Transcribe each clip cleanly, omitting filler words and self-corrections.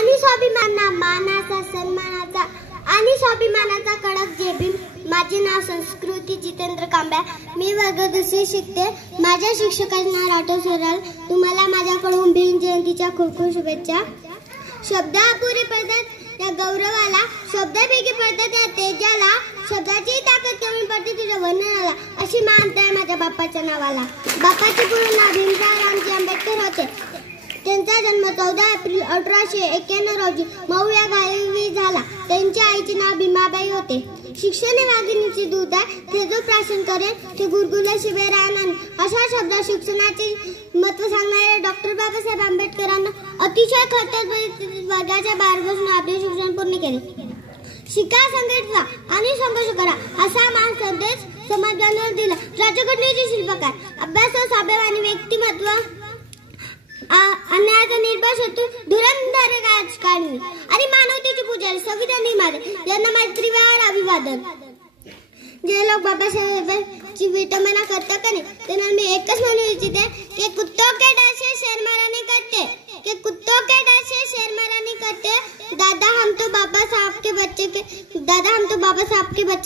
आणि मानाचा सन्मानाचा आणि स्वाभिमानाचा कडक जेबीम। माझे नाव संस्कृती जितेंद्र कांबळे। मी वर्ग 2 शिकते। माझ्या शिक्षकाचे नाव राठोड सराल। तुम्हाला माझ्याकडून भीम जयंतीच्या खूप खूप शुभेच्छा। शब्द अपुरे पडतात या गौरवाला, शब्दापैकी पडतात या तेजाला, शब्दाची ताकद कमी पडते तुझ्या वर्णनाला, अशी मानता आहे माझ्या बाप्पाच्या नावाला। बाप्पाचे पूर्ण नाव भीमराव रामजी आंबेडकर होते। त्यांचा जन्म 14 एप्रिल 1891 रोजी मऊ या गावी झाला। त्यांच्या आईचे नाव भीमाबाई होते। शिक्षण हे वाघिणीचे दूध आहे, ते जो प्राशन करेल ते गुरगुरल्याशिवाय राहणार नाही, अशा शब्दात शिक्षणाचे महत्त्व सांगणारे डॉक्टर बाबासाहेब आंबेडकरांना अतिशय खडतर परिस्थितीत वर्गाच्या बाहेर बसून आपले शिक्षण पूर्ण केले। शिका, संघटित व्हा आणि संघर्ष करा, असा मान संदेश समाजाला दिला राज्यघटनेचे शिल्पकार, अभ्यास, स्वाभिमानी व्यक्तिमत्व, अन्यायाचा निर्भय शत्रू, धुरंधर राजकारणी आणि मानवतेची पुजारी संविधान निर्माते यांना मैत्रीवार अभिवादन। जे लोग बाबासाहेबांची विटंबना करतात का नाही, त्यांना मी एकच म्हणू इच्छिते की कुत्तों के डर से शेर मारा नहीं करते, कि कुत्तों के डर से शेर मारा नहीं करते। दादा हम तो बाबा साहब के बच्चे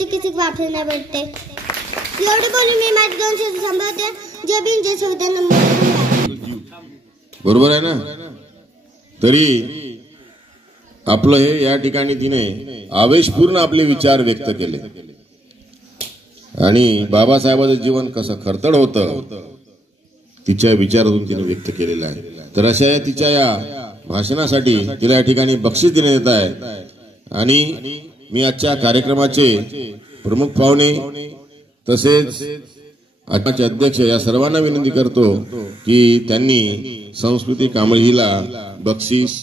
किसी के बाप से नहीं बढ़ते। एवढे बोलून मी माझे 2 शब्द संपवते। जय भीम, जय संविधान। बरोबर आहे ना? तरी आपलं हे या ठिकाणी तिने आवेशपूर्ण आपले विचार व्यक्त केले आणि बाबासाहेबांचं जीवन कसं खरतड होतं तिच्या विचारातून तिने व्यक्त केलेलं आहे। तर अशा या तिच्या या भाषणासाठी तिला या ठिकाणी बक्षीस देण्यात येत आहे। आणि मी आजच्या कार्यक्रमाचे प्रमुख पाहुणे तसेच आजचे अध्यक्ष या सर्वांना विनंती करतो की त्यांनी संस्कृती कांबळे हिला बक्षीस